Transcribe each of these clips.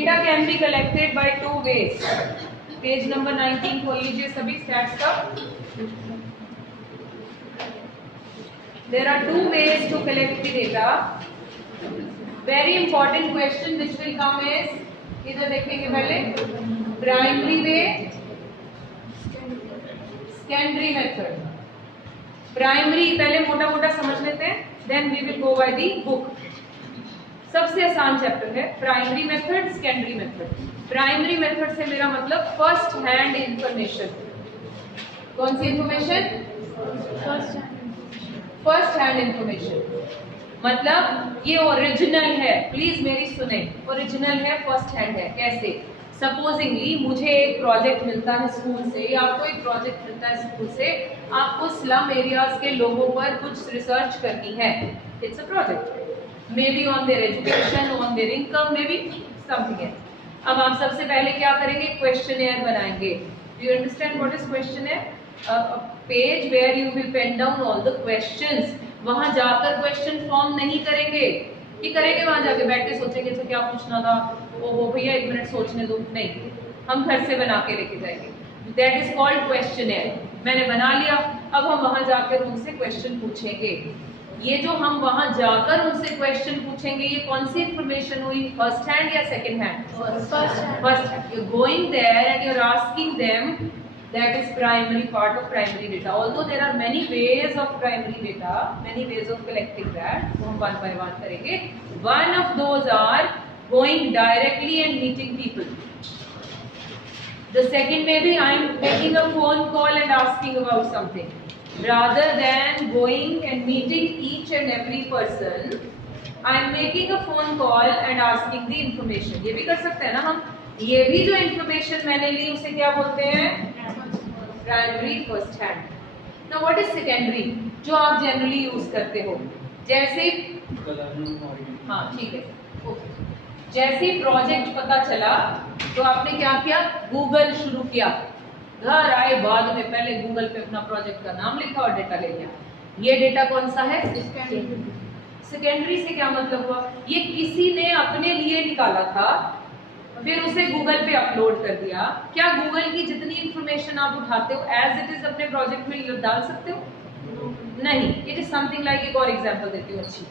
Data can be collected by two ways. Page number 19 खोल लीजिए सभी स्टैट्स का। There are two ways to collect the data. Very important question which will come is, इधर देखेंगे पहले, primary way, secondary method. Primary पहले मोटा मोटा समझ लेते हैं, then we will go by the book. सबसे आसान चैप्टर है primary method, secondary method. Primary method से मेरा मतलब फर्स्ट हैंड इंफॉर्मेशन। कौन सी इंफॉर्मेशन? फर्स्ट हैंड इंफॉर्मेशन, मतलब ये ओरिजिनल है। प्लीज मेरी सुने, ओरिजिनल है, फर्स्ट हैंड है। कैसे? सपोजिंगली मुझे एक प्रोजेक्ट मिलता है स्कूल से, या आपको एक प्रोजेक्ट मिलता है स्कूल से, आपको स्लम एरियाज के लोगों पर कुछ रिसर्च करनी है। It's a project, may be on their education, on their income, may be something है। अब आप सबसे पहले क्या करेंगे? क्वेश्चनेयर बनाएंगे। Do you understand what is questionnaire? Page where you will pen down all the questions. वहां जाकर क्वेश्चन फॉर्म नहीं करेंगे, कि करेंगे वहां जाके बैठ के सोचेंगे तो क्या पूछना था, वो भैया एक मिनट सोचने दो, नहीं, हम घर से बना के लेके जाएंगे। That is called questionnaire. मैंने बना लिया, अब हम वहां जाकर उनसे क्वेश्चन पूछेंगे। ये जो हम वहां जाकर उनसे क्वेश्चन पूछेंगे, ये कौन सी इंफॉर्मेशन हुई? फर्स्ट हैंड या second hand? First hand. You going there and you are asking them, that is primary part of primary data. Although there are many ways of primary data, many ways of collecting that, so हम one by one करेंगे। One of those are going directly and meeting people. The second may be I am making a phone call and asking about something. Rather than going and meeting each and every person, I am making a phone call and asking the information. ये भी कर सकते हैं ना हम। ये भी जो information मैंने ली उसे क्या बोलते हैं? Primary, first hand. Now what is secondary, जो आप जनरली यूज करते हो? जैसे, हाँ ठीक है, ओके। जैसे प्रोजेक्ट पता चला तो आपने क्या किया? गूगल शुरू किया। घर आए बाद में पहले गूगल पे अपना प्रोजेक्ट का नाम लिखा और डेटा ले लिया। ये डेटा कौन सा है? सेकेंडरी से क्या मतलब हुआ? ये किसी ने अपने लिए निकाला था, फिर उसे गूगल पे अपलोड कर दिया। क्या गूगल की जितनी इंफॉर्मेशन आप उठाते हो एज इट इज अपने प्रोजेक्ट में डाल सकते हो? नहीं। इट इज समथिंग लाइक, एक और एग्जांपल देती हूँ अच्छी।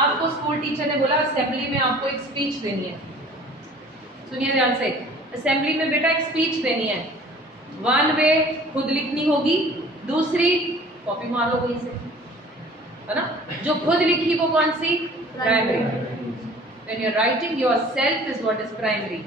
आपको स्कूल टीचर ने बोला असेंबली में आपको एक स्पीच देनी है। सुनिए ध्यान से, असेंबली में बेटा एक स्पीच देनी है। वन वे खुद लिखनी होगी, दूसरी कॉपी मार लो वहीं से, है ना? जो खुद लिखी वो कौन सी? Primary. When you're writing yourself is what is primary.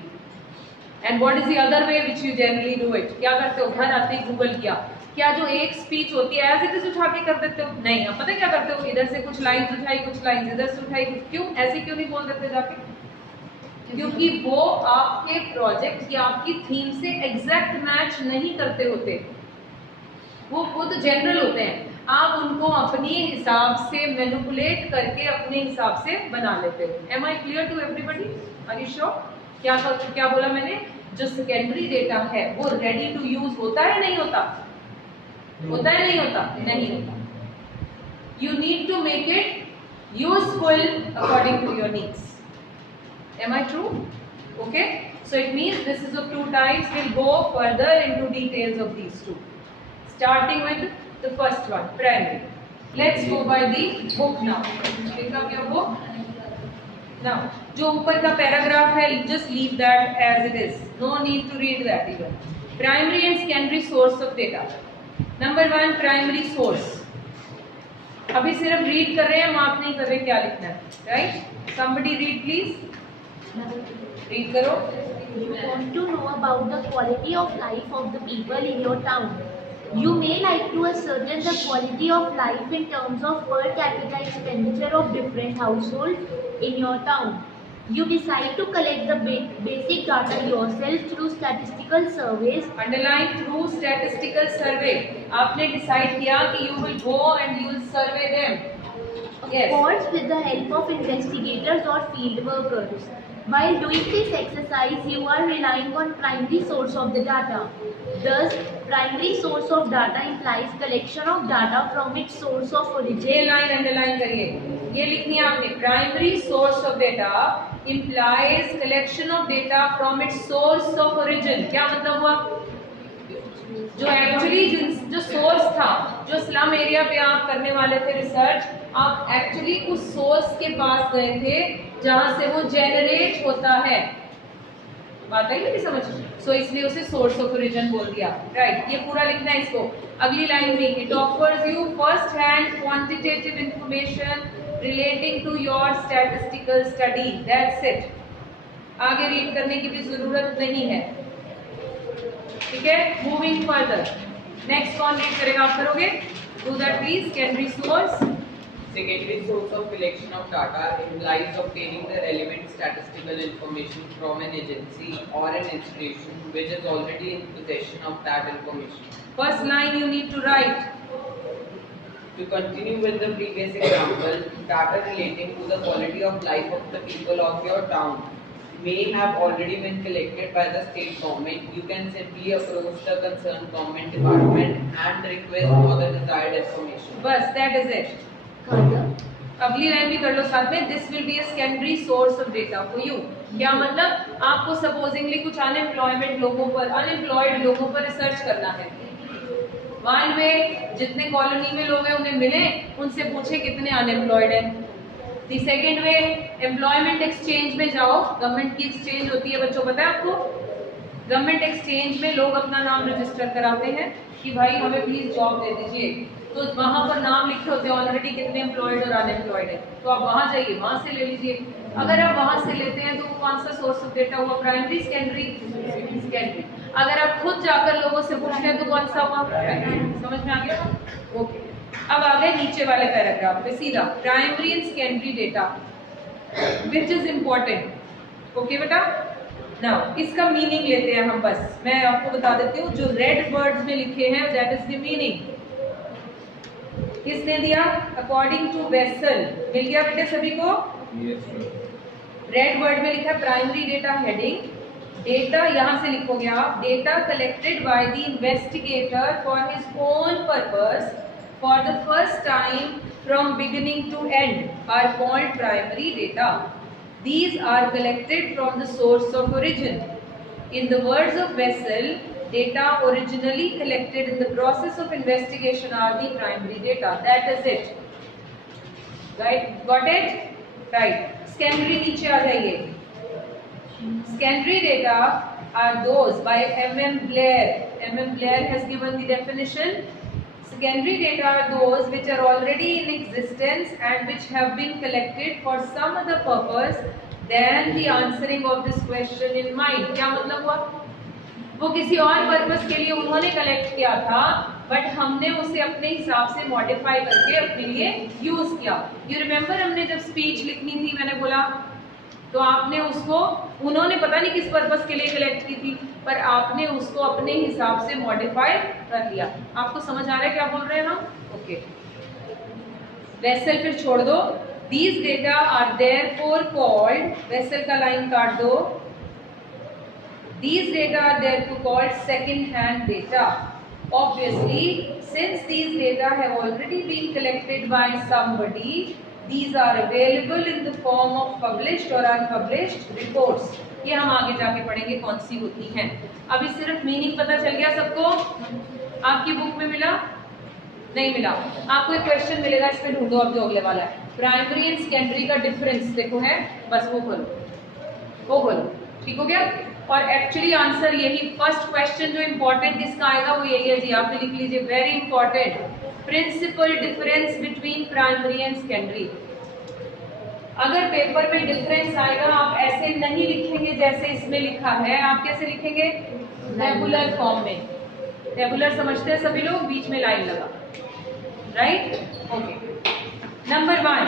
And what is the other way which you generally do it? क्या करते हो? घर आते ही गूगल किया। क्या जो एक स्पीच होती है एज इट इज उठा के कर देते हो? नहीं। अब पता क्या करते हो? इधर से कुछ लाइंस उठाई, कुछ लाइंस इधर से उठाई। क्यों? ऐसे क्यों नहीं बोल देते जाके? क्योंकि वो आपके प्रोजेक्ट या आपकी थीम से एग्जैक्ट मैच नहीं करते होते, वो खुद जनरल होते हैं। आप उनको अपने हिसाब से मैनिपुलेट करके अपने हिसाब से बना लेते हो। Am I clear to everybody? Are you sure? क्या बोला मैंने? जो सेकेंडरी डेटा है वो रेडी टू यूज होता है, नहीं होता? होता है, नहीं होता? नहीं होता। You need to make it useful according to your needs. Am I true? Okay, so it means this is of two types. Will go further into details of these two, starting with the first one, primary. Let's go by the book now. Pick up your book. Now, जो ऊपर का paragraph है, just leave that as it is. No need to read that even. Primary and secondary source of data. Number one, primary source. अभी सिर्फ read कर रहे हैं, mark नहीं कर रहे क्या लिखना है, right? Somebody read please. Read करो. You want to know about the quality of life of the people in your town. You may like to ascertain the quality of life in terms of per capita expenditure of different households in your town. You decide to collect the basic data yourself through statistical surveys. Underline through statistical survey. आपने decide किया कि you will go and you will survey them. Of course, with the help of investigators or field workers. While doing this exercise, you are relying on primary source of the data. Thus, primary source of data implies collection of data from its source of ये origin. Line underline करिए, ये लिखनी है आपने, primary source of data implies collection of data from its source of origin। क्या मतलब हुआ? जो एक्चुअली जो सोर्स था, जो स्लम एरिया पे आप करने वाले थे रिसर्च, आप एक्चुअली उस सोर्स के पास गए थे जहां से वो जेनरेट होता है। बात आई मेरी समझ? सो इसलिए उसे सोर्स ऑफ ओरिजिन बोल दिया, राइट। ये पूरा लिखना है इसको। अगली लाइन में, it offers you first hand quantitative information relating to your statistical study, that's it. आगे रीड करने की भी जरूरत नहीं है, ठीक है। मूविंग फर्दर, नेक्स्ट कौन रीड करेगा? आप करोगे? Do that please. Secondary source. Secondary source of collection of data implies obtaining the relevant statistical information from an agency or an institution which is already in possession of that information. First line you need to write. To continue with the previous example, data relating to the quality of life of the people of your town may have already been collected by the state government. You can simply approach the concerned government department and request for the desired information. बस, that is it. अगली line भी कर लो साथ में। This will be a secondary source of data for you. क्या मतलब? आपको supposedly कुछ अनएम्प्लॉयमेंट लोगों पर, अनएम्प्लॉयड लोगों पर रिसर्च करना है। वन में जितने कॉलोनी में लोग हैं उन्हें मिले, उनसे पूछे कितने अनएम्प्लॉयड हैं। The second way, employment exchange में जाओ। गवर्नमेंट की एक्सचेंज होती है बच्चों, पता है आपको? गवर्नमेंट एक्सचेंज में लोग अपना नाम रजिस्टर कराते हैं कि भाई हमें प्लीज जॉब दे दीजिए, तो वहां पर नाम लिखे होते हैं ऑलरेडी कितने एम्प्लॉयड और अनएम्प्लॉयड है, तो आप वहां जाइए, वहां से ले लीजिए। अगर आप वहां से लेते हैं तो कौन सा सोर्स ऑफ डेटा हुआ? Primary, secondary? सेकेंडरी। अगर आप खुद जाकर लोगों से पूछते हैं तो कौन सा हुआ? समझ में आ गया? ओके। अब आ गए नीचे वाले पैराग्राफ पे सीधा, primary and secondary data which is important. Okay बेटा, नाउ इसका मीनिंग लेते हैं हम। बस मैं आपको बता देती हूँ, जो रेड वर्ड्स में लिखे हैं दैट इज द मीनिंग। किसने दिया? According to vessel. मिल गया बेटे सभी को? रेड वर्ड में लिखा प्राइमरी डेटा हेडिंग। डेटा यहां से लिखोगे आप, data collected by the investigator for his own purpose for the first time from beginning to end are called primary data. These are collected from the source of origin. In the words of Wessel, data originally collected in the process of investigation are the primary data. That is it. Right? Got it? Right. Secondary नीचे आ जाइए। Secondary data are those by M.M. Blair. M.M. Blair has given the definition. Secondary data are those which are already in existence and which have been collected for some other purpose than the answering of this question in mind. क्या मतलब हुआ? वो किसी और purpose के लिए उन्होंने collect किया था, बट हमने उसे अपने हिसाब से मॉडिफाई करके अपने लिए यूज किया। यू रिमेम्बर हमने जब स्पीच लिखनी थी, मैंने बोला तो आपने उसको, उन्होंने पता नहीं किस पर्पस के लिए कलेक्ट की थी, पर आपने उसको अपने हिसाब से मॉडिफाई कर लिया। आपको समझ आ रहा है क्या बोल रहे हैं हम? ओके। वेसल फिर छोड़ दो। These data are therefore called, vessel का लाइन काट दो। These data are therefore called second hand data. Obviously, since these data have already been collected by somebody, these are available in the form of published or unpublished reports. ये हम आगे जाके पढ़ेंगे कौन सी होती हैं। अभी सिर्फ मीनिंग पता चल गया सबको? आपकी बुक में मिला? नहीं मिला? आपको एक क्वेश्चन मिलेगा, इस पे ढूंढो अब जो अगले वाला है। प्राइमरी एंड सेकेंडरी का डिफरेंस देखो है, बस वो बोलो। ठीक हो गया? और एक्चुअली आंसर यही, फर्स्ट क्वेश्चन जो इंपॉर्टेंट इसका आएगा वो यही है जी, आप भी लिख लीजिए, very important. Principal difference between primary and secondary. अगर पेपर में डिफरेंस आएगा, आप ऐसे नहीं लिखेंगे जैसे इसमें लिखा है, आप कैसे लिखेंगे? टेबुलर फॉर्म में। टेबुलर समझते हैं सभी लोग? बीच में लाइन लगा, right? Okay. Number 1,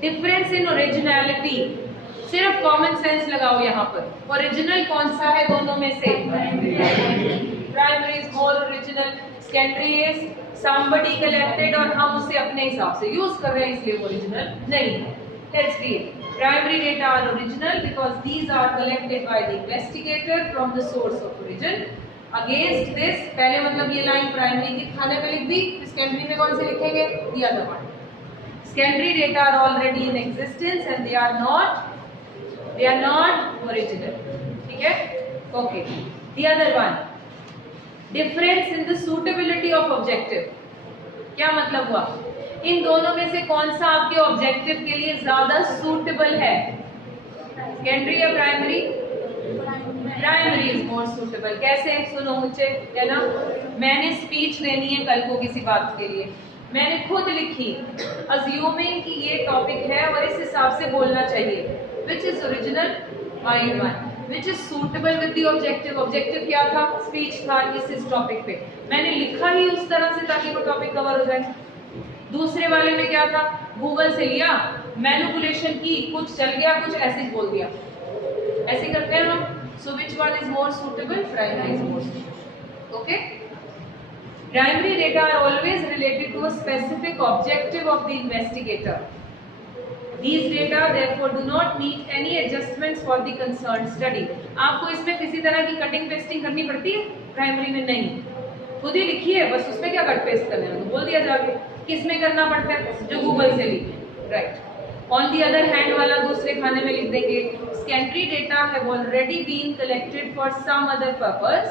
difference in originality. सिर्फ कॉमन सेंस लगाओ यहाँ पर। ओरिजिनल कौन सा है दोनों में से? Primary is more original, secondary is somebody collected और हम उसे अपने हिसाब से यूज कर रहे हैं, इसलिए ओरिजिनल नहीं है। Let's read. Primary data are original because these are collected by the investigator from the source of origin. Against this, पहले मतलब ये लाइन प्राइमरी की खाने पे लिख दी, सेकेंडरी में कौन से लिखेंगे? The other one. Secondary data are already in existence and they are not original. ठीक है? Okay. The other one, difference in the suitability of objective. क्या मतलब हुआ? इन दोनों में से कौन सा आपके ऑब्जेक्टिव के लिए ज्यादा सूटेबल है? सेकेंडरी या primary? Primary is more suitable. कैसे? सुनो मुझे, है ना, मैंने स्पीच देनी है कल को किसी बात के लिए, मैंने खुद लिखी अज्यूमिंग कि ये टॉपिक है और इस हिसाब से बोलना चाहिए. Which is original? I1. Which is suitable with the objective. Objective क्या था? स्पीच था इस टॉपिक पे. मैंने लिखा ही उस तरह से ताकि वो टॉपिक कवर हो जाए. दूसरे वाले में क्या था? गूगल से लिया, मैनिपुलेशन की, कुछ चल गया, कुछ ऐसे ही बोल दिया. ऐसे करते हैं हम. So which one is more suitable? Primary is more suitable. Okay. Primary data are always related to a specific objective of the investigator. These data therefore do not need any adjustments for the concerned study. आपको इसमें किसी तरह की cutting pasting करनी पड़ती है? Primary में नहीं. खुद ही लिखी है, बस उसमें क्या कट पेस्ट करना है, बोल दिया जाके. किसमें करना पड़ता है? जो गूगल से लिखे. Right. On the other hand वाला दूसरे खाने में लिख देंगे. Secondary data have already been collected for some other purpose.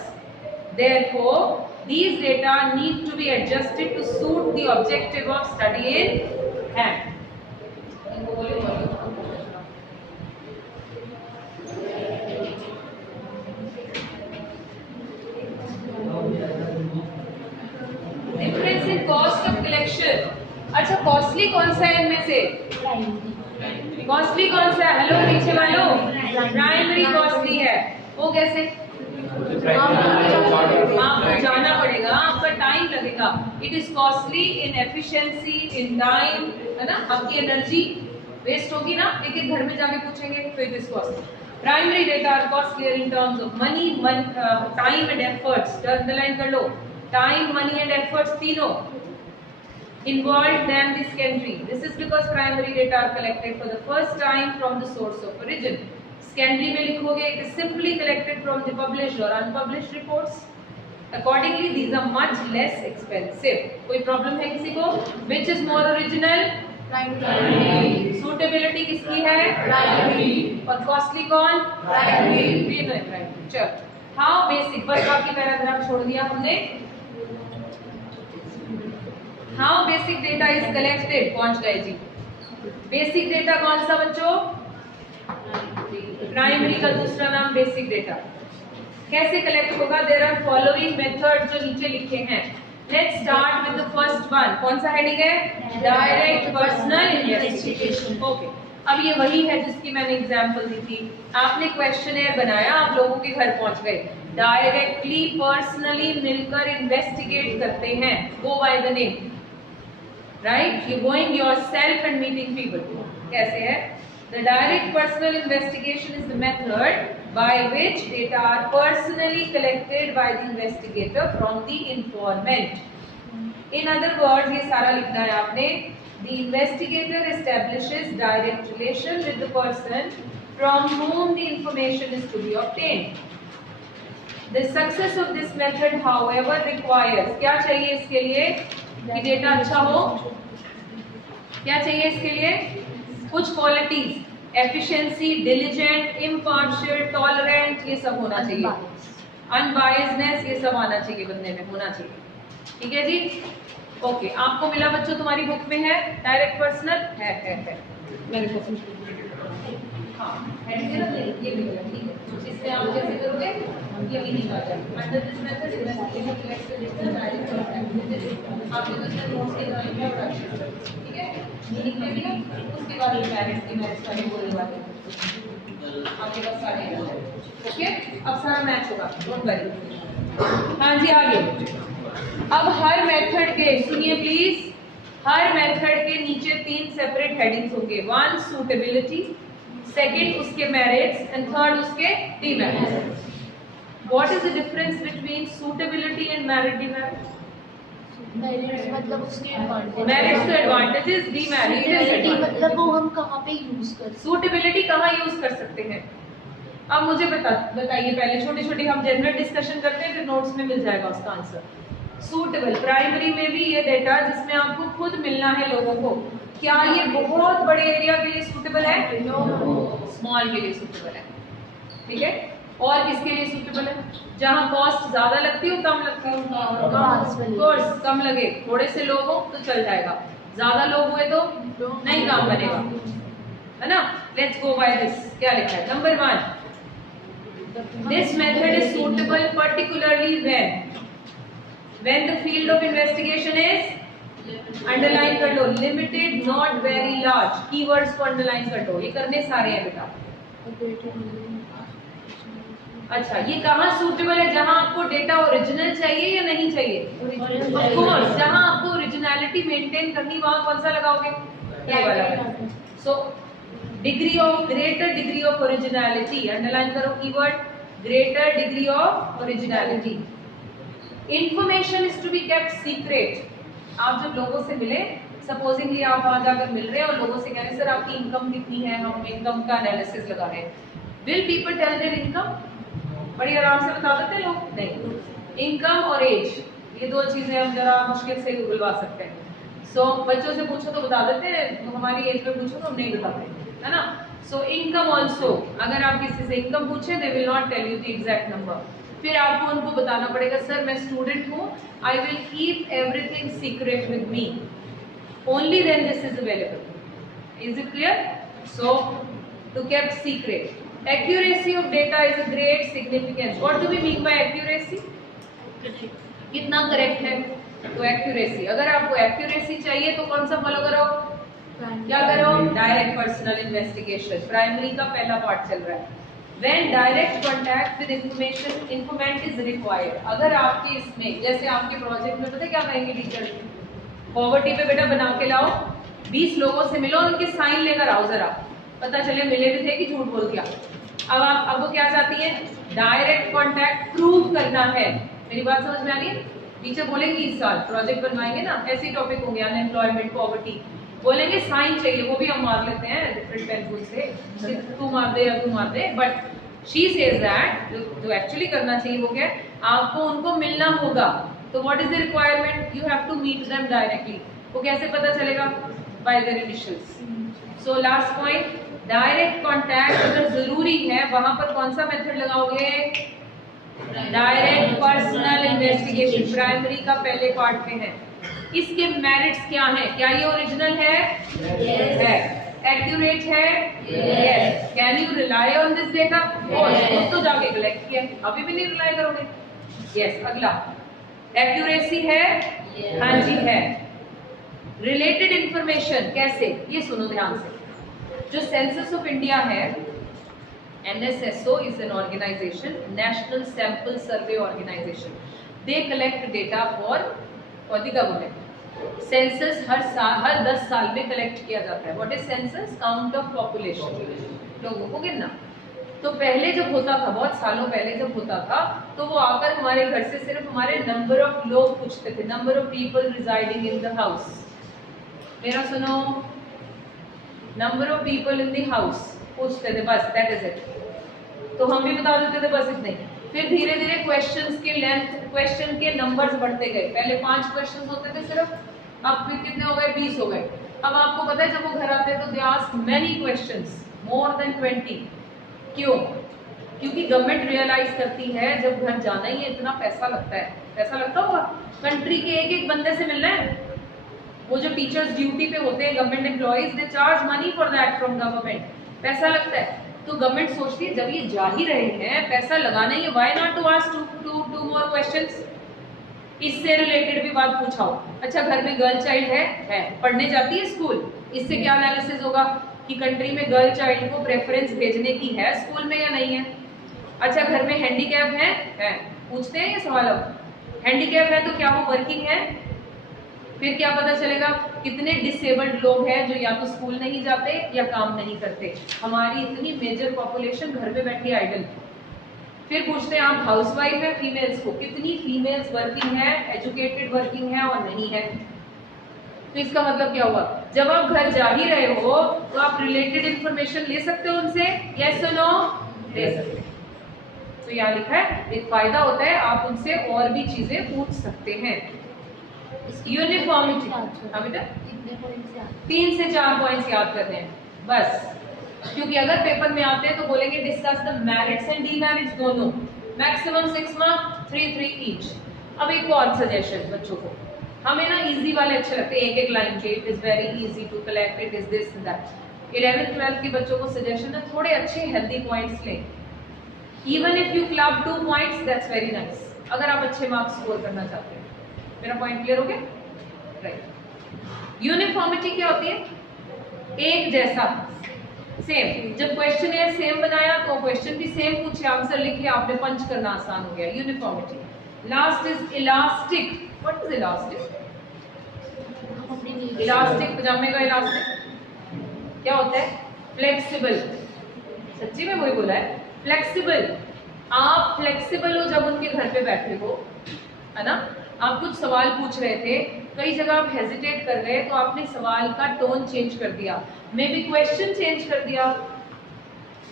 Therefore, these data need to be adjusted to suit the objective of study in hand. इनको बोले difference in cost of collection. अच्छा, costly कौन सा है इनमें से? Costly कौन सा है? हेलो पीछे वालों, प्राइमरी कॉस्टली है. वो कैसे? आपको जाना पड़ेगा, आपका टाइम लगेगा. It is costly in efficiency, in time, है ना. आपकी एनर्जी वेस्ट होगी ना, लेकिन घर में जाके पूछेंगे तो it is costly. Primary data are costly in terms of money, time and efforts. Underline कर लो, टाइम, मनी एंड एफर्ट्स तीनों involved than the secondary. This is because primary data are collected for the first time from the source of origin. Secondary में लिखोगे it is simply collected from the published or unpublished reports. Accordingly, these are much less expensive. कोई problem है किसी को? Which is more original? Primary. Suitability किसकी है? Primary. और costly कौन? Primary. Primary. चलो. How basic? बस बाकी पैराग्राफ छोड़ दिया हमने. How basic data is collected? पहुंच गए जी. बेसिक डेटा कौन सा बच्चों? प्राइमरी का दूसरा नाम बेसिक डेटा. कैसे कलेक्ट होगा? देयर आर फॉलोइंग मेथड जो नीचे लिखे हैं. Let's start with the first one. कौन सा हेडिंग है? Direct personal investigation. ओके. अब ये वही है जिसकी मैंने एग्जांपल दी थी. आपने क्वेश्चनेयर बनाया, आप लोगों के घर पहुंच गए. डायरेक्टली पर्सनली मिलकर इन्वेस्टिगेट करते हैं. Go by the name. Right? You're going yourself and meeting people. कैसे है? The direct personal investigation is the method by which data are personally collected by the investigator from the informant. In other words, ये सारा लिखना है आपने. The investigator establishes direct relation with the person from whom the information is to be obtained. The success of this method, however, requires क्या चाहिए इसके लिए? कि डेटा अच्छा हो. क्या चाहिए इसके लिए? कुछ qualities. Efficiency, diligent, impartial, tolerant, ये सब होना चाहिए. अनबायस्डनेस, ये सब आना चाहिए बंदे में, होना चाहिए. ठीक है जी. ओके. आपको मिला बच्चों, तुम्हारी बुक में है डायरेक्ट पर्सनल है. मेरे को हाँ ये भी मिला. ठीक है. इसमें आप कैसे करोगे? ये भी नहीं आता. Under this method investigation collection data direct personal. आपने तो इसमें नोट्स के द्वारा क्या पढ़ा? ठीक है. मीनिंग में भी उसके बाद पेरेंट्स की नोट्स सारे बोलने वाले आपके पास सारे हैं. ओके. अब सारा मैच होगा, डोंट वरी. हाँ जी, आगे. अब हर मेथड के, सुनिए प्लीज, हर मेथड के नीचे 3 सेपरेट हेडिंग्स होंगे. 1 सूटेबिलिटी, सेकंड उसके मेरिट्स एंड थर्ड उसके demerits. What is the difference between suitability and merit demerit? Merits मतलब उसके advantage, merits to advantages, demerits मतलब वो हम कहाँ पे यूज कर सकते हैं? सूटेबिलिटी कहाँ यूज कर सकते हैं? अब मुझे बताइए, पहले छोटी छोटी हम जनरल डिस्कशन करते हैं, फिर नोट्स में मिल जाएगा उसका आंसर। सूटेबल प्राइमरी में भी ये डेटा जिसमें आपको खुद मिलना है लोगों को, क्या ये बहुत बड़े एरिया के लिए सूटेबल है? स्मॉल के लिए सूटेबल है, ठीक है। और किसके लिए सूटेबल है? जहाँ कॉस्ट ज्यादा लगती हो कम लगती हो? कोर्स कम लगे, थोड़े से लोग हो तो चल जाएगा, ज्यादा लोग हुए तो नहीं काम बनेगा, है ना। Let's go by this. क्या लिखा है? Number 1, this method is suitable particularly when the field of investigation is underline कर लो, limited not very large, keywords को underline कर लो, ये करने सारे हैं बेटा। अच्छा, ये कहाँ suitable है? जहाँ आपको डेटा ओरिजिनल चाहिए या नहीं चाहिए? Of course, जहाँ आपको ओरिजिनलिटी मेंटेन करनी, वहाँ कौन सा लगाओगे? ये वाला। So degree of, greater degree of originality, underline करो keyword greater degree of originality. Information is to be kept secret. आप जब लोगों से मिले, सपोजिंगली आप वहां जाकर मिल रहे हैं और लोगों से कह रहे हैं सर आपकी इनकम कितनी है, हम इनकम का एनालिसिस लगा रहे हैं, will people tell their income? बड़ी आराम से बता देते लोग? नहीं। इनकम और एज, ये दो चीजें हम जरा मुश्किल से बुलवा सकते हैं। सो बच्चों से पूछो तो बता देते हैं, तो हमारी एज पे पूछो तो हम नहीं बताते, है ना। सो इनकम ऑल्सो, अगर आप किसी से इनकम पूछे, they will not tell you the exact number. फिर आपको उनको बताना पड़ेगा सर मैं स्टूडेंट हूँ, I will keep everything secret with me, only then this is available. Is it clear? So to keep secret. Accuracy of data is a great significance. What do we mean by accuracy? कितना correct है? तो accuracy, अगर आपको accuracy चाहिए तो कौन सा follow करो? क्या करो? Direct personal investigation. प्राइमरी का पहला पार्ट चल रहा है। When direct contact with information informant is required, अगर आपके इसमें, जैसे आपके प्रोजेक्ट में पता है क्या कहेंगे टीचर? पॉवर्टी पे बेटा बना के लाओ, 20 लोगों से मिलो, उनके साइन लेकर आओ, जरा पता चले मिले भी थे कि झूठ बोल दिया। अब वो क्या चाहती है? डायरेक्ट कॉन्टैक्ट प्रूव करना है। मेरी बात समझ में आ रही है? टीचर बोलेंगे इस साल प्रोजेक्ट बनवाएंगे ना, ऐसे टॉपिक होंगे, अनएम्प्लॉयमेंट, पॉवर्टी, बोलेंगे साइन चाहिए, वो भी हम मार लेते हैं डिफरेंट पेंसिल से, तू मार दे या तू मार दे, बट शी सेज दैट जो एक्चुअली करना चाहिए वो क्या है? आपको उनको मिलना होगा। तो what is the requirement? You have to meet them directly. वो कैसे पता चलेगा? By their initials. So last point, direct contact अगर जरूरी है, वहां पर कौन सा मेथड लगाओगे? Direct personal investigation. प्राइमरी का पहले पार्ट में है। इसके मेरिट्स क्या हैं? क्या ये ओरिजिनल है? है। एक्यूरेट है? Yes. Can you rely on this data? खुद तो जाके कलेक्ट किया, अभी भी नहीं रिलाई करोगे? यस। अगला, एक्यूरेसी है? हाँ जी है। रिलेटेड इंफॉर्मेशन कैसे? ये सुनो ध्यान से। जो सेंसस ऑफ इंडिया है, NSSO is an organization, National Sample Survey Organization. They collect data for the government. Census हर 10 साल में कलेक्ट किया जाता है। What is census? Count of population, लोगों को गिनना। तो पहले जब होता था, बहुत सालों पहले जब होता था, तो वो आकर हमारे घर से सिर्फ हमारे नंबर ऑफ लोग पूछते थे, number of people residing in the house. मेरा सुनो, number of people in the house पूछते थे, बस दैट इज इट। तो हम भी बता देते थे बस इतने। फिर धीरे धीरे क्वेश्चंस के लेंथ, क्वेश्चन के नंबर्स बढ़ते गए। पहले 5 क्वेश्चंस होते थे सिर्फ, अब फिर कितने हो गए? 20 हो गए। अब आपको पता है जब वो घर आते हैं तो they ask many questions, more than 20। क्यों? क्योंकि गवर्नमेंट रियलाइज करती है जब घर जाना ही है, इतना पैसा लगता है। पैसा लगता होगा, कंट्री के एक एक बंदे से मिलना है। वो जो टीचर्स ड्यूटी पे होते हैं, government employees, they charge money for that from government. पैसा लगता है। तो गवर्नमेंट सोचती है जब ये जा ही रहे हैं, पैसा लगाना ही है, why not to ask two more questions. इससे रिलेटेड भी बात पूछाओ। अच्छा, घर में गर्ल चाइल्ड है, पढ़ने जाती है स्कूल, इससे क्या एनालिसिस होगा कि कंट्री में गर्ल चाइल्ड को प्रेफरेंस भेजने की है स्कूल में या नहीं है। अच्छा, घर में हैंडीकैप है, पूछते हैं ये सवाल। अब हैंडीकैप है तो क्या वो वर्किंग है? फिर क्या पता चलेगा? कितने डिसेबल्ड लोग हैं जो या तो स्कूल नहीं जाते या काम नहीं करते। हमारी इतनी मेजर पॉपुलेशन घर पे बैठी आइडल, फिर पूछते हैं आप हाउसवाइफ है फीमेल्स को, कितनी फीमेल्स वर्किंग है, एजुकेटेड वर्किंग है और नहीं है। तो इसका मतलब क्या हुआ, जब आप घर जा ही रहे हो तो आप रिलेटेड इंफॉर्मेशन ले सकते हो उनसे, यस और नो, ले सकते हो। तो यहाँ लिखा है एक फायदा होता है आप उनसे और भी चीजें पूछ सकते हैं। यूनिफॉर्मिटी, हाँ बेटा 3 से 4 पॉइंट्स याद करने हैं बस, क्योंकि अगर पेपर में आते हैं तो बोलेंगे discuss the merits and demerits दोनों, मैक्सिमम 6 मार्क्स 3 ईच। अब एक और सजेशन बच्चों को, हमें ना इजी वाले अच्छे लगते हैं, एक लाइन के, it is very easy to collect, it is this and that. 11th 12th के बच्चों को सजेशन है थोड़े अच्छे हेल्दी पॉइंट्स लें, even if you club 2 points that's very nice, अगर आप अच्छे मार्क्स स्कोर करना चाहते हैं। मेरा पॉइंट क्लियर हो गया, राइट। यूनिफॉर्मिटी क्या होती है, एक जैसा, सेम। जब क्वेश्चन है सेम बनाया तो क्वेश्चन भी सेम पूछे, आंसर लिखे, आपने पंच करना आसान हो गया, uniformity. Last is elastic. What is elastic? Elastic पजामे का इलास्टिक क्या होता है, फ्लेक्सिबल। सच्ची में वही बोला है, फ्लेक्सिबल। आप फ्लेक्सिबल हो जब उनके घर पे बैठे हो, है ना, आप कुछ सवाल पूछ रहे थे, कई जगह आप हेजिटेट कर गए तो आपने सवाल का टोन चेंज कर दिया, मे बी क्वेश्चन चेंज कर दिया।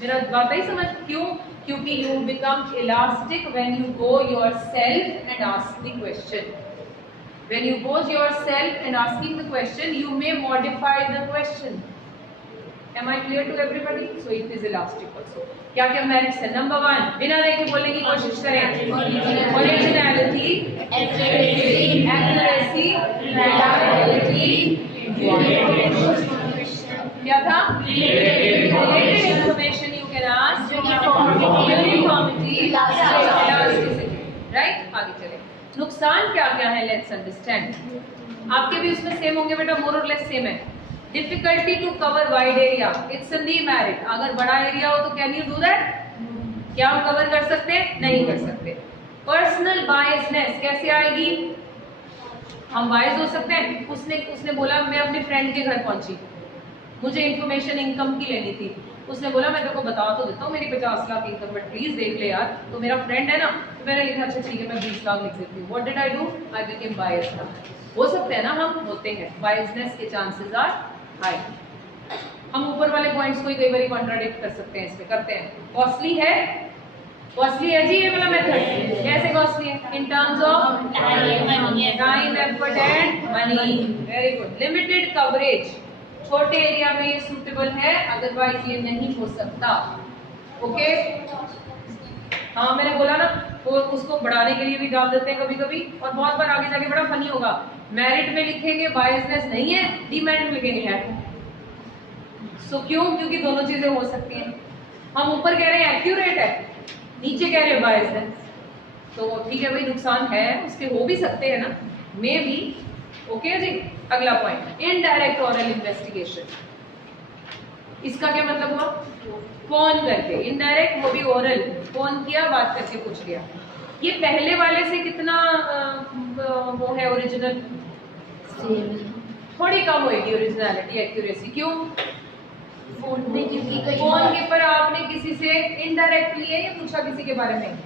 मेरा बात ही समझ, क्यों? क्योंकि you become elastic when you go yourself and ask the question. When you go yourself and asking the question, you may modify the question. Am I clear to everybody? So it is elastic also. क्या क्या merits है? Number 1, बिना देखे बोलने की कोशिश करें। Originality, accuracy, reliability, क्या था? Related information you can ask, uniformity, elasticity, right? आगे चले। नुकसान क्या क्या है, लेट्स अंडरस्टैंड। आपके भी उसमें सेम होंगे बेटा, मोर और लेस सेम है। Difficulty to cover wide area, it's a demerit. अगर बड़ा एरिया हो तो कैन यू डू दैट? क्या हम कवर कर सकते हैं? नहीं कर सकते। पर्सनल बायसनेस कैसे आएगी? हम बायस हो सकते हैं। उसने बोला मैं अपने फ्रेंड के घर पहुंची, मुझे इंफॉर्मेशन इनकम की लेनी थी, उसने बोला मैं तेरे को बता तो देता हूँ मेरी 50 लाख इनकम, बट प्लीज देख ले यार, तो मेरा फ्रेंड है ना, तो मैंने लिखा अच्छा ठीक है मैं 20 लाख लिख देती हूँ। What did I do? I became biased. हो सकते हैं ना, हम होते हैं, बायसनेस के चांसेस आर हाई। हम ऊपर वाले पॉइंट्स को ही कई बार कॉन्ट्राडिक्ट कर सकते हैं, इसमें करते हैं। कॉस्टली है, कॉस्टली है जी ये वाला मेथड। कैसे कॉस्टली है? इन terms of time, effort and money. Very good. Limited coverage, छोटे एरिया में ये सूटेबल है, अदरवाइज ये नहीं हो सकता। ओके हाँ, मैंने बोला ना, वो उसको बढ़ाने के लिए भी डाल देते हैं कभी कभी, और बहुत बार आगे जाके बड़ा फनी होगा, मेरिट में लिखेंगे बायसनेस नहीं है, डीमेरिट में लिखेंगे है। सो क्यों? क्योंकि दोनों चीजें हो सकती हैं। हम ऊपर कह रहे हैं एक्यूरेट है, नीचे कह रहे हैं बायसनेस, तो ठीक है भाई, नुकसान है, उसके हो भी सकते हैं ना, मे भी। ओके जी। अगला पॉइंट, इनडायरेक्ट ओरल इन्वेस्टिगेशन। इसका क्या मतलब हुआ? फोन करके, इनडायरेक्ट वो भी ओरल, फोन किया, बात करके पूछ लिया। ये पहले वाले से कितना वो है ओरिजिनल? थोड़ी कम होगी ओरिजिनलिटी, एक्यूरेसी। क्यों? फोन पे किसी का फोन के पर आपने किसी से इनडायरेक्टली ये पूछा किसी के बारे में,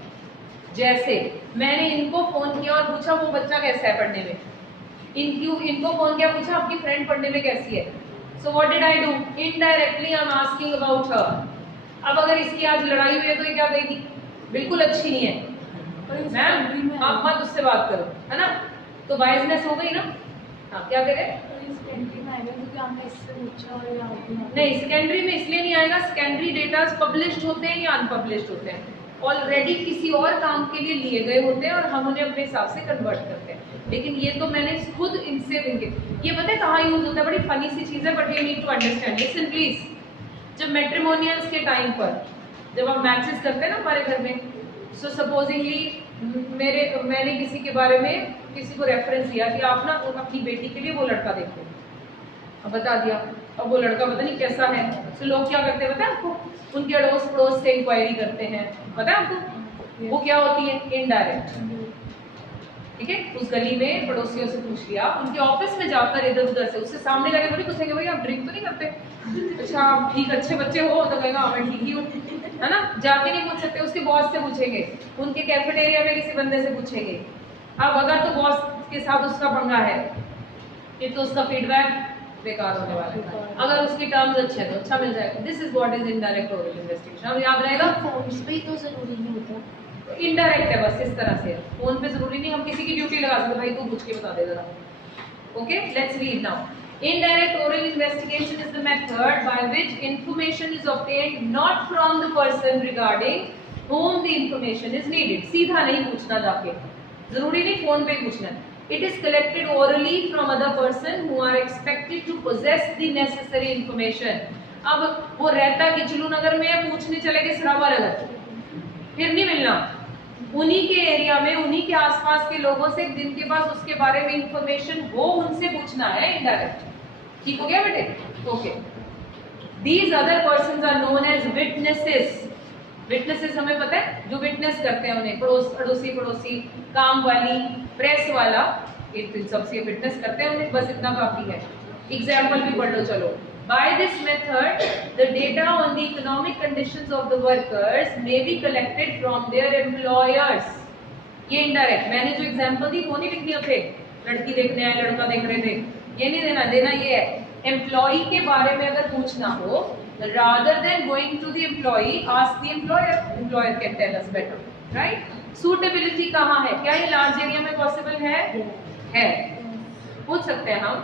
जैसे मैंने इनको फोन किया और पूछा वो बच्चा कैसा है पढ़ने में, इनको फोन किया पूछा आपकी फ्रेंड पढ़ने में कैसी है। So what did I do? Indirectly I am asking about her. अब अगर इसकी आज लड़ाई हुई है तो ये क्या कहेगी? बिल्कुल अच्छी नहीं है मैम, आप मत उससे बात करो, है ना, तो बायसनेस हो गई ना। हाँ क्या करें? नहीं, सेकेंडरी में इसलिए नहीं आएगा, सेकेंडरी डेटा पब्लिश्ड होते हैं या अनपब्लिश्ड होते हैं, ऑलरेडी किसी और काम के लिए लिए गए होते हैं और हम उन्हें अपने हिसाब से कन्वर्ट करते हैं। लेकिन ये तो मैंने खुद इनसे देंगे। ये पता है कहाँ यूज होता है? बड़ी फनी सी चीज़ है, but you need to understand. Listen please. जब मैट्रिमोनियल्स के टाइम पर जब हम मैचेस करते हैं ना हमारे घर में, सो सपोजिंगली मैंने किसी के बारे में किसी को रेफरेंस दिया कि आप ना अपनी बेटी के लिए वो लड़का देखो, अब बता दिया, अब वो लड़का पता नहीं कैसा है। तो लोग क्या करते हैं पता है आपको? उनके अड़ोस पड़ोस से इंक्वायरी करते हैं, पता है आपको? वो क्या होती है? इनडायरेक्ट। ठीक है, उस गली में पड़ोसियों से पूछ लिया, उनके ऑफिस में जाकर इधर उधर से, उससे सामने जाके थोड़ी पूछेंगे भाई आप ड्रिंक तो नहीं करते, अच्छा आप ठीक अच्छे बच्चे हो, तो कहेगा हाँ मैं ठीक ही हूँ, है ना, जाके नहीं पूछ सकते, उसके बॉस से पूछेंगे, उनके कैफेटेरिया में किसी बंदे से पूछेंगे। अब अगर तो बॉस के साथ उसका पंगा है फिर तो उसका फीडबैक बेकार होने वाला है, अगर उसकी टर्म्स अच्छे हैं तो अच्छा मिल जाएगा। This is what is indirect oral investigation. अब याद रहेगा, फोन्स पे तो जरूरी नहीं होता, इनडायरेक्ट है बस इस तरह से, फोन पे जरूरी नहीं, हम किसी की ड्यूटी लगा सकते भाई तू पूछ के बता दे जरा। Okay, let's read now. Indirect oral investigation is the method by which information is obtained not from the person regarding whom the information is needed. सीधा नहीं पूछना जाके, जरूरी नहीं फोन पे पूछना है। It is collected orally from other person who are expected to possess the necessary information. अब वो रहता किचलू नगर में, पूछने चले गए सरावा नगर, फिर नहीं मिलना, उन्हीं के एरिया में उन्हीं के आसपास के लोगों से जिनके पास उसके बारे में इंफॉर्मेशन हो उनसे पूछना है इनडायरेक्ट। ठीक हो गया बेटे? Okay, these other persons are known as witnesses. Witnesses हमें पता है, जो विटनेस करते हैं उन्हें, पड़ोसी पड़ोसी, काम वाली, प्रेस वाला, इन सबसे विटनेस करते हैं उन्हें, बस इतना काफी है। एग्जाम्पल भी पढ़ लो चलो। By this method, the data on the economic conditions of the workers may be collected from their employers. ये indirect, मैंने जो example दी वो नहीं लिखनी होते, लड़की देखने आए लड़का देख रहे थे, ये नहीं देना, देना ये है एम्प्लॉई के बारे में अगर पूछना हो, rather than going to the employee, ask the employer. Employer can tell us better, right? Suitability कहाँ है? क्या ये large area में possible है? है, पूछ सकते हैं हम।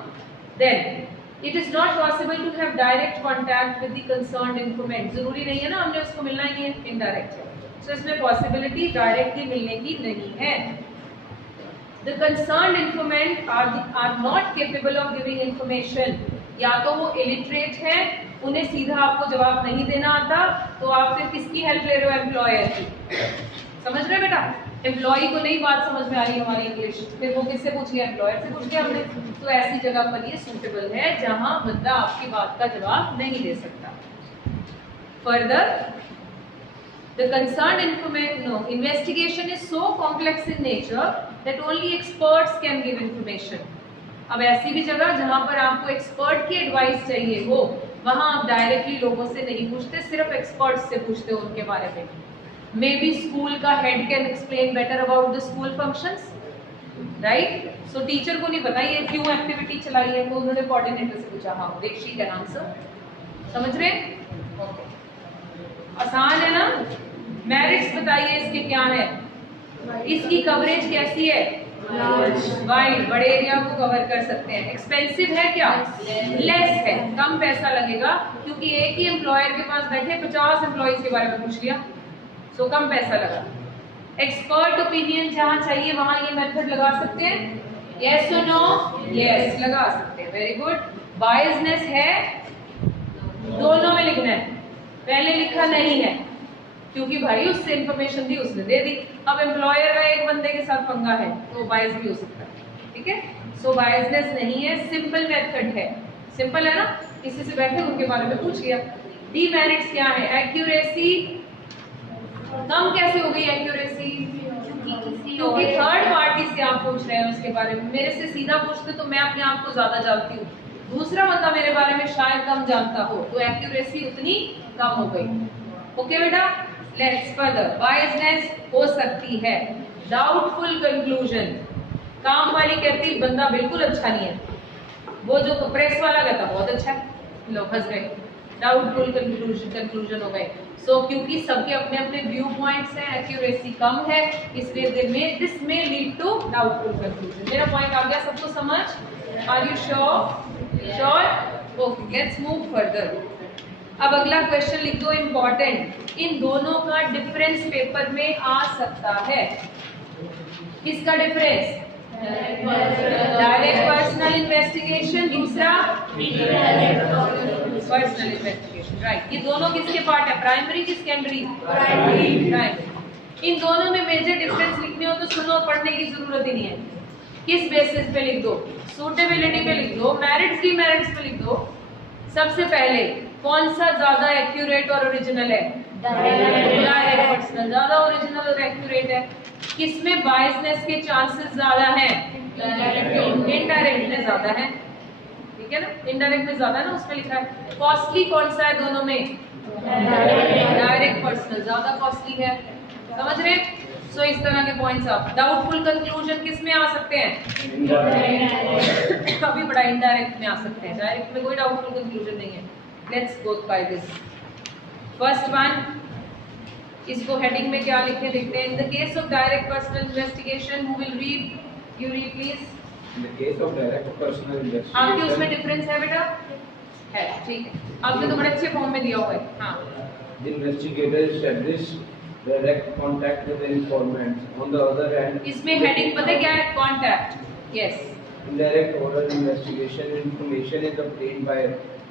Then it is not possible to have direct contact with the concerned informant. जरूरी नहीं है ना हमने उसको मिलना ही है, इनडायरेक्ट है, so इसमें पॉसिबिलिटी डायरेक्टली मिलने की नहीं है। The concerned informant are not capable of giving information. या तो वो illiterate है, उन्हें सीधा आपको जवाब नहीं देना आता, तो आप फिर किसकी हेल्प ले रहे हो? एम्प्लॉयर की। समझ रहे बेटा? एम्प्लॉय को नहीं बात समझ में आ रही हमारी इंग्लिश, फिर वो किससे पूछ लिया? एम्प्लॉयर से पूछ लिया हमने। तो ऐसी जगह पर ये सूटेबल है जहां बंदा आपकी बात का जवाब नहीं दे सकता। Further, the concerned investigation is so complex in nature that only experts can give information. अब ऐसी भी जगह जहां पर आपको एक्सपर्ट की एडवाइस चाहिए हो, वहां आप डायरेक्टली लोगों से नहीं पूछते, सिर्फ एक्सपर्ट्स से पूछते हो उनके बारे में। Maybe school का head can explain better about the school functions, right? So teacher को नहीं पता ये क्यों एक्टिविटी चलाई है, तो उन्होंने कोऑर्डिनेटर से पूछा, हाँ देख शी कैन आंसर। समझ रहे? ओके, आसान है ना? मेरिट्स बताइए इसके क्या है? इसकी कवरेज कैसी है? वाइड, बड़े एरिया को कवर कर सकते हैं। एक्सपेंसिव है क्या? लेस है, कम पैसा लगेगा, क्योंकि एक ही एम्प्लॉयर के पास बैठे 50 एम्प्लॉइज के बारे में पूछ लिया, सो कम पैसा लगा। एक्सपर्ट ओपिनियन जहां चाहिए वहां ये मेथड लगा सकते हैं, यस और नो? यस, लगा सकते हैं, वेरी गुड। बायसनेस है, दोनों में लिखना है, पहले लिखा नहीं है क्योंकि भाई उससे इंफॉर्मेशन दी उसने दे दी। अब एम्प्लॉयर का एक बंदे के साथ पंगा है तो बायस भी हो सकता है, ठीक है? सो बायसनेस नहीं है, सिंपल मेथड है। सिंपल है ना? किसी से बैठे उनके बारे में पूछ लिया। डीमेरिट्स क्या है? एक्यूरेसी कम कैसे हो गई एक्यूरेसी? क्योंकि थर्ड पार्टी से आप पूछ रहे हैं उसके बारे में, मेरे से सीधा पूछते तो मैं अपने आप को ज्यादा जानती हूँ, दूसरा बंदा मेरे बारे में शायद कम जानता हो, तो एक्यूरेसी उतनी कम हो गई। ओके बेटा, लेट्स फर्दर। बायसनेस हो सकती है। डाउटफुल कंक्लूजन, काम वाली कहती बंदा बिल्कुल अच्छा नहीं है, वो जो प्रेस वाला कहता बहुत अच्छा है, लोग हंस गए, डाउटफुल कंक्लूजन हो गए। सो क्योंकि सबके अपने अपने व्यू पॉइंट्स हैं, एक्यूरेसी कम है, इसलिए this may lead to doubtful conclusion. मेरा पॉइंट आ गया सबको समझ? Are you sure? Sure? Okay, let's move further. अब अगला क्वेश्चन लिख दो इम्पोर्टेंट, इन दोनों का डिफरेंस पेपर में आ सकता है। किसका डिफरेंस? डायरेक्ट पर्सनल इन्वेस्टिगेशन, दूसरा पर्सनल इन्वेस्टिगेशन, राइट। ये दोनों किसके पार्ट है? प्राइमरी की सेकेंडरी? प्राइमरी। इन दोनों में मेजर डिफरेंस लिखने हो तो सुनो, पढ़ने की जरूरत ही नहीं है। किस बेसिस पे लिख दो? सूटेबिलिटी पे लिख दो, मेरिट्स, डीमेरिट्स पे लिख दो। सबसे पहले कौन सा ज्यादा एक्यूरेट और ओरिजिनल है? डायरेक्ट पर्सनल ज्यादा ओरिजिनल और एक्यूरेट है। किसमें बायसनेस के चांसेस ज्यादा हैं? इनडायरेक्ट में ज्यादा है, ठीक है ना, इनडायरेक्ट में ज्यादा है ना, उसमें लिखा है। कॉस्टली कौन सा है दोनों में? डायरेक्ट पर्सनल ज्यादा कॉस्टली है, समझ रहे? सो इस तरह के पॉइंट्स आप डाउटफुल कंक्लूजन किस में आ सकते हैं? कभी बड़ा इनडायरेक्ट में आ सकते हैं, डायरेक्ट में कोई डाउटफुल कंक्लूजन नहीं है। Let's go by this first one. इसको हेडिंग में क्या लिखे देखते हैं। In the case of direct personal investigation, who will read? You read please. In the case of direct personal आपके उसमें investigation, डिफरेंस है बेटा? है, ठीक है, आपने तो बड़े अच्छे फॉर्म में दिया हुआ है। हाँ, the investigator established direct contact with the informant. On the other hand, इसमें हेडिंग पता है क्या है? Contact. Yes, indirect oral investigation information is obtained by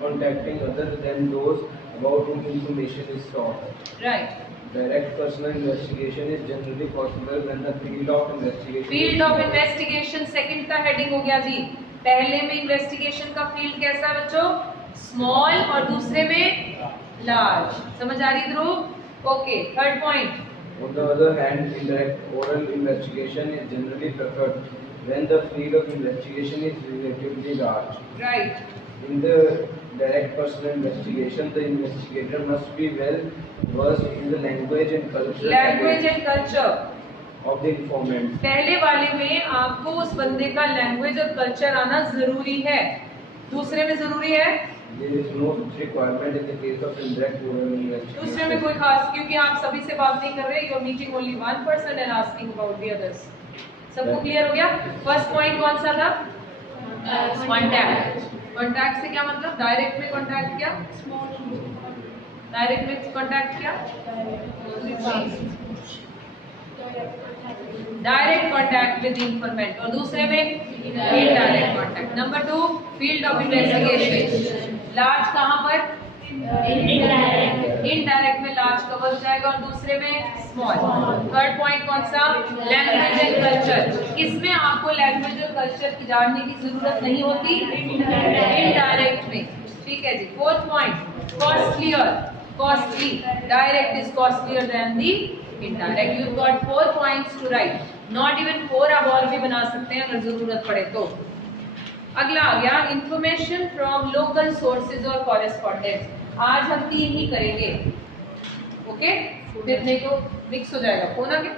contacting other than those about whom information is sought. Right. Direct personal investigation is generally possible when the field of investigation field of investigation second का heading हो गया जी। पहले में investigation का field कैसा है बच्चों? Small, और दूसरे में लार्ज। समझ आ रही Dhruv? Okay, third point. On the other hand, indirect oral investigation is generally preferred when the field of investigation is relatively large. Right. In the direct personal investigation, the investigator must be well versed in the language and cultural language habits and culture. of the informant. पहले वाले में आपको उस बंदे का language और culture आना जरूरी है, दूसरे में जरूरी है? There is no such requirement in the case of indirect oral दूसरे में investigation. कोई खास, क्योंकि आप सभी से बात नहीं कर रहे, you are meeting only one person and asking about the others. सबको क्लियर हो गया? फर्स्ट पॉइंट कौन सा था? कॉन्टैक्ट। कॉन्टैक्ट से क्या मतलब? डायरेक्ट में कॉन्टैक्ट क्या? डायरेक्ट में कॉन्टैक्ट क्या? डायरेक्ट कॉन्टैक्ट विद इंफॉर्मेंट, और दूसरे में indirect contact. Number 2, field of investigation. Large कहाँ पर? इनडायरेक्ट में लार्ज कवर हो जाएगा, और दूसरे में स्मॉल। थर्ड पॉइंट कौन सा? Language and culture. इसमें आपको लैंग्वेज और कल्चर की जानने की जरूरत नहीं होती, इनडायरेक्ट में, ठीक है जी। Fourth point, costlier. Costly, direct is costlier than the indirect. You got 4 points to write, not even 4, आप और भी बना सकते हैं अगर जरूरत पड़े तो। अगला आ गया इंफॉर्मेशन फ्रॉम लोकल सोर्सेज और कॉरेस्पॉन्डेंट्स। आज हम 3 ही करेंगे, ओके? फिर नहीं तो मिक्स हो जाएगा, होना क्या?